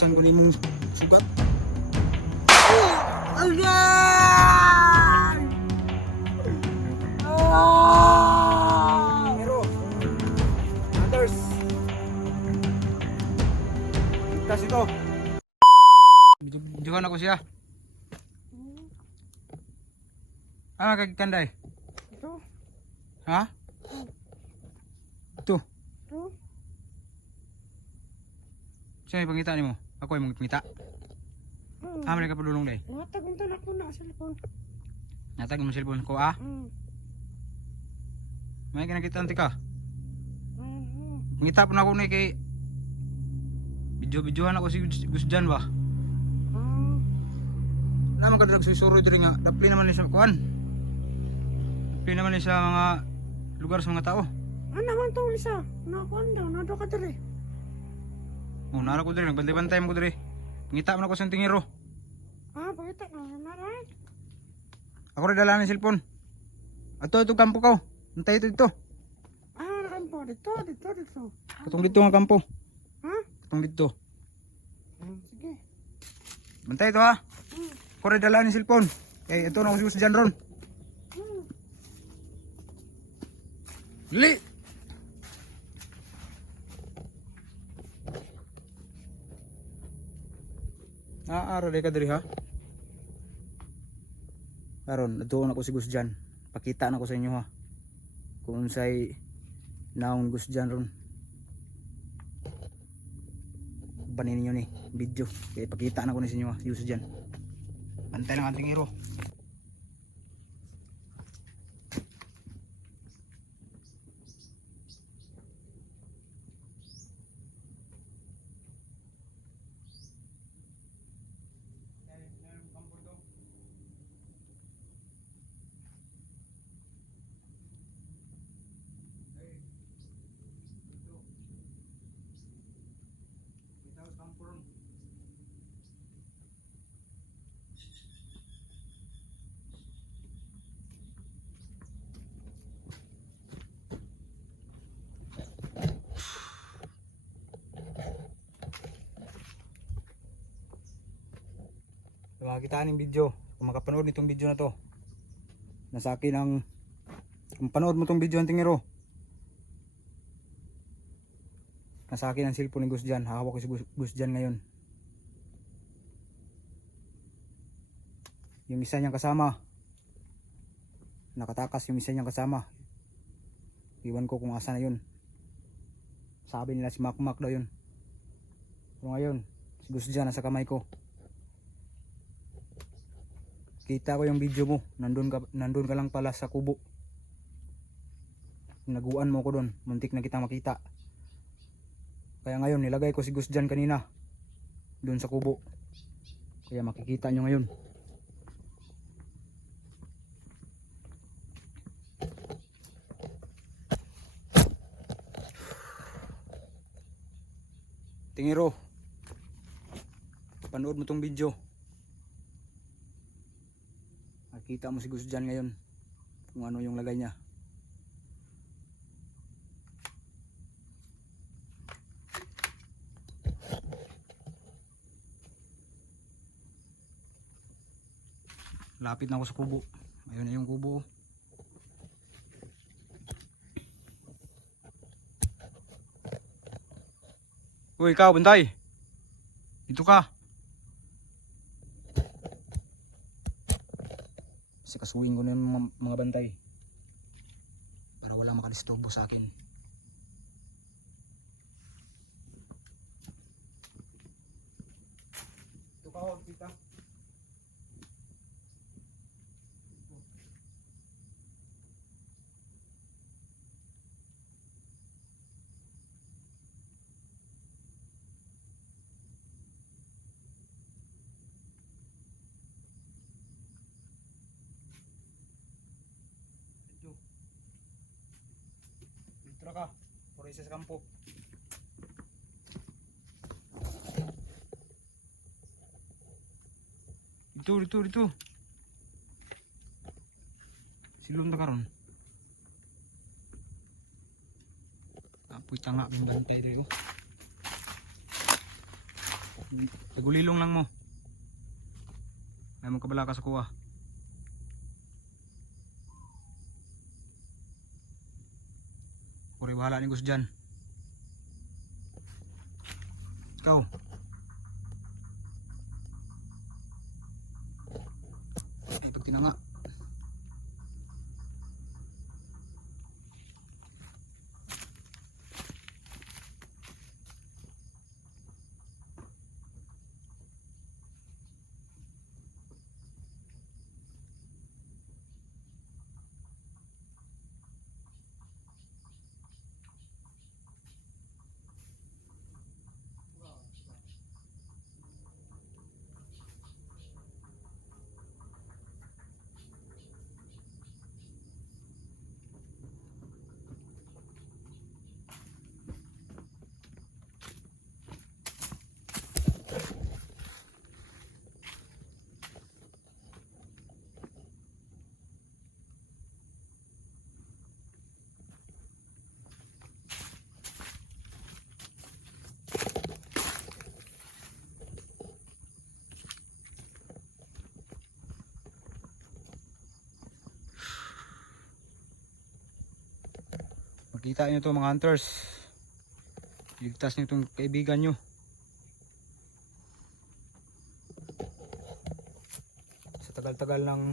Iwasan ko ni mong sugat. Ayan! Pero others. Itas ito. Videohan ako siya. Ah, kagkanday. Ito. Ha? Ito. Ito. Siya yung pangita ni mo. Ako yung pangita. Ah, mereka padulong day. Natag mo tanak ko na sa cellphone. Natag mo cellphone ko ah. May kinakita anti ka. Pangita po na ako na kay videohan ako si Gusjan ba? Naman ka dalag susuro diri nga. Dapli naman ni sa kuan. Dapli naman ni sa mga lugar sa mga tao. Ano naman to Lisa? Nakuan daw, nado ka diri. Oh, nara ko diri, nagbantay-bantay mo ko diri. Ngita man ako sa tingiro. Ah, pakita na naray. Ako rin dala ng cellphone. Ato ito kampo ka. Antay ito dito. Ah, nakampo dito. Katong dito nga kampo. Ha? Katong dito. Sige. Bantay ito ha. Ako rin dala ng cellphone. Eh, ito na ako dyan ron. Dili! Aara ka diri ha. Karon, doon ako si Gus dyan. Pakita na ko sa inyo ha. Kung unsay naong Gus dyan ron. Banin ninyo ni video. Kaya pakita na ko na sa inyo ha. Gus dyan. Antay lang ating hero. Makakita ng video. Kung makapanood nitong video na to, nasa akin ang kung panood mo tong video ang tingiro, nasa akin ang cellphone ni Gus dyan. Hawak ko si Gus dyan ngayon. Yung isa niyang kasama, nakatakas yung isa niyang kasama. Iwan ko kung asa na yun. Sabi nila si Makmak daw yun. Pero ngayon si Gus dyan nasa kamay ko. Kita ko yung video mo, nandun ka lang pala sa kubo. Naguan mo ko doon, muntik na kitang makita. Kaya ngayon nilagay ko si Gus dyan kanina, doon sa kubo. Kaya makikita nyo ngayon. Tingiro, panood mo tong video. Makita mo si Gus dyan ngayon kung ano yung lagay niya. Lapit na ako sa kubo. Ayun na yung kubo. Uy, ikaw, bantay. Dito ka. Kasi kasuwing ko na yung mga bantay para walang makadisturbo sa akin. Ito ka ho, kita. Dito ka, puro isa sa kampo. Dito. Silom na karon. Apoy tanga ng bantay dito. Tagulilong lang mo. May mong kabala ka sa kuha. Puri bahala ni Gus dyan. Ikaw. Ito tinanga. Makita nyo to mga hunters. Ligtas nyo itong kaibigan nyo. Sa tagal-tagal ng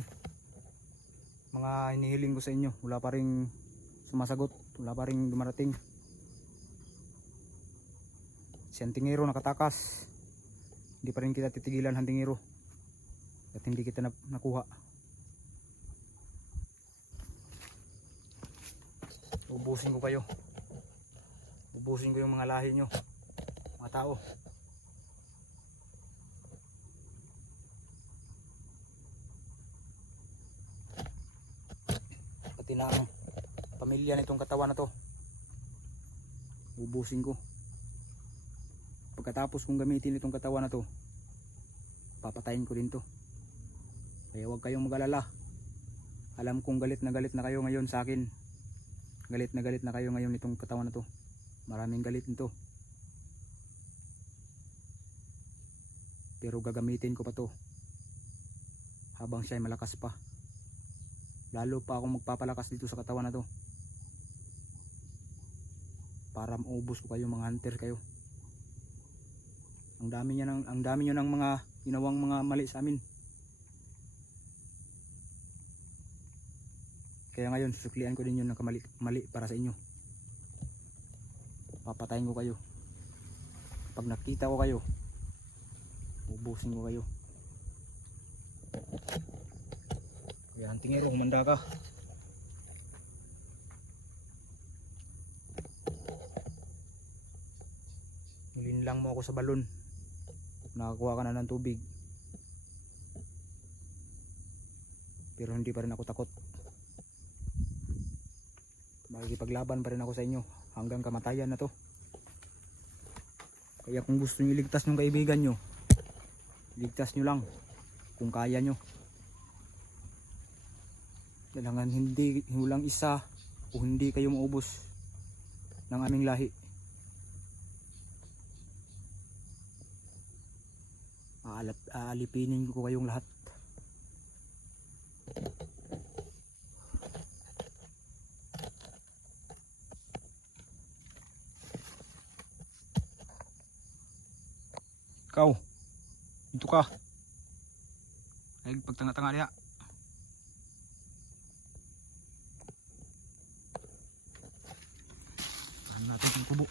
mga hinihiling ko sa inyo, wala pa rin sumasagot, wala pa rin dumarating. Si Antingero nakatakas. Hindi pa rin kita titigilan, Antingero, at hindi kita nakuha. Ubusin ko kayo. Ubusin ko yung mga lahi nyo, mga tao. Pati na ang pamilya nitong katawan na to. Ubusin ko. Pagkatapos kong gamitin itong katawan na to, papatayin ko din to. Kaya huwag kayong mag-alala. Alam kong galit na kayo ngayon sa akin. Galit na kayo ngayon nitong katawan na to. Maraming galit nito. Pero gagamitin ko pa to habang siya ay malakas pa. Lalo pa akong magpapalakas dito sa katawan na to para maubos ko kayo, mga hunter kayo. Ang dami nyo ng mga ginawang mga mali sa amin. Kaya ngayon susuklian ko din yun ng mali para sa inyo. Papatayin ko kayo. Pag nakita ko kayo, ubusin ko kayo. Kaya Antingero, humanda ka. Nilinlang mo ako sa balon. Nakakuha ka na ng tubig. Pero hindi pa rin ako takot. Makikipaglaban pa rin ako sa inyo hanggang kamatayan na to. Kaya kung gusto nyo iligtas ng kaibigan nyo, iligtas nyo lang kung kaya nyo. Kailangan hindi hulang isa o hindi kayo maubos ng aming lahi. Aalipinin ko kayong lahat. Ikaw, dito ka. Ay, pagtanga-tanga niya. Ano natin yung kubo.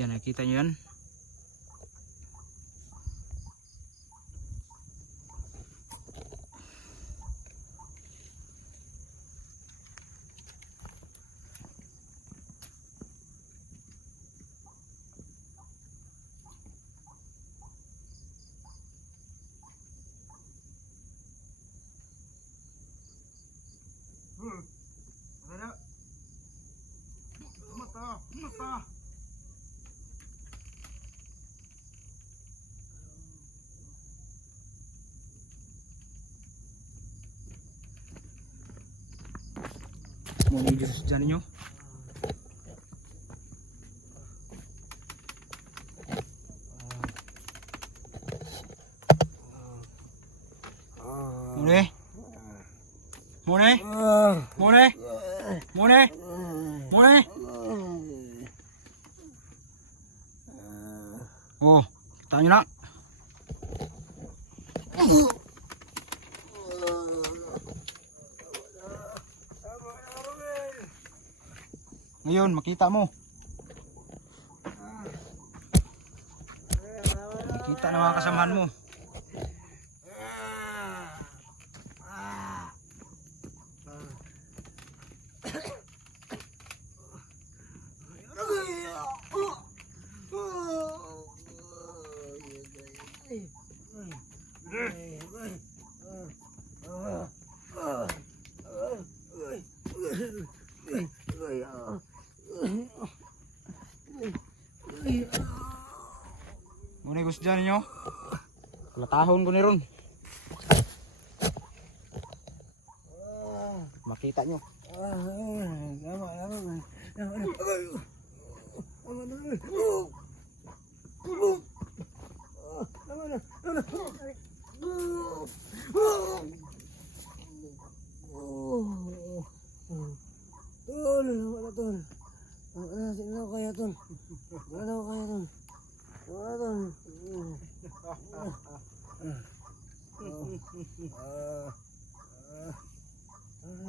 Yan, nakita nyo yan. Ano na? Muna Diyos dyan ninyo. Muna. Muna. Muna. Muna. Muna. Oh, tayo na. Ngayon, makita mo. Makita na mga kasamahan mo. Muna gusto dyan ninyo. Latahon ko ni ron. Makita nyo. Tol, wala tol. Sino kaya tol? Wala kaya tol. Wala tol.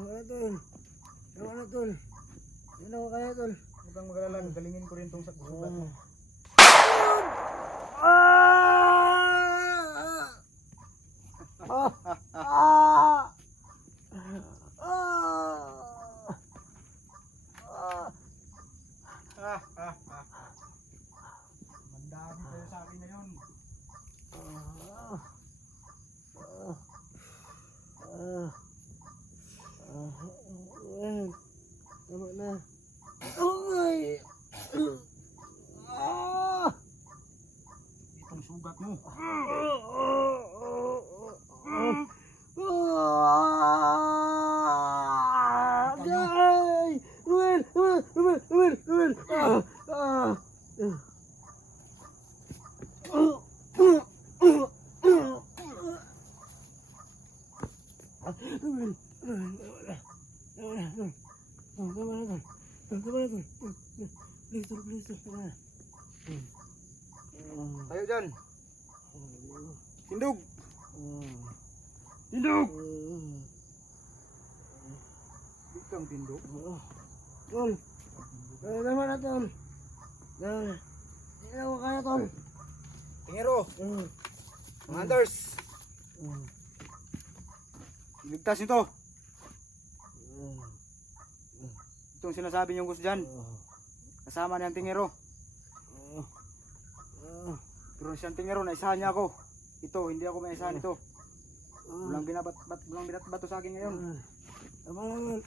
Wala tol. Wala tol. Sino kaya tol? Huwag kang mag-alala, galingin ko rin itong saksugat mo. Mandami kayo sa akin ngayon. Tama na. Ay! Itong sugat mo. Tayo dyan. Tindog. Tindog. Biglang tindog. Tol. Naman na tol. Hindi ko kaya tol. Tingero. Mga hunters. Ligtas nito. Itong sinasabi niyong gusto dyan. Kasama niya ang tingero. Pero siyang tingero, naisahan niya ako. Ito, hindi ako maisahan ito. Walang binatbato sa akin ngayon. Tama naman.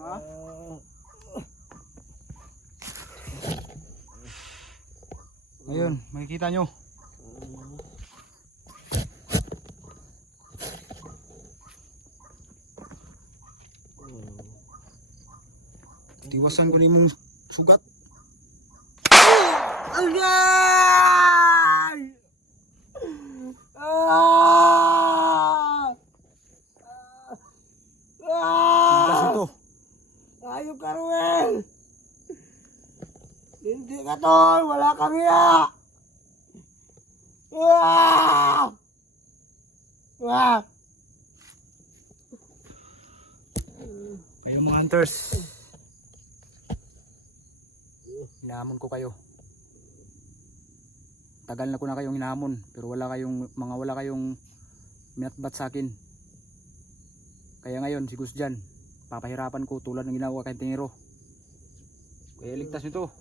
Ha? Ngayon, makikita nyo. Tiwasan ko ni mong sugat. Agay! Tigas ito. Ayok ka Ruel! Hindi ka tol! Wala kang iya! Kayo mga hunters. Hinahamon ko kayo. Tagal na ko na kayong hinahamon, pero wala kayong minatbat sa akin. Kaya ngayon, si Gus dyan, papahirapan ko tulad ng ginawa kay Tingero. Kaya ligtas nito.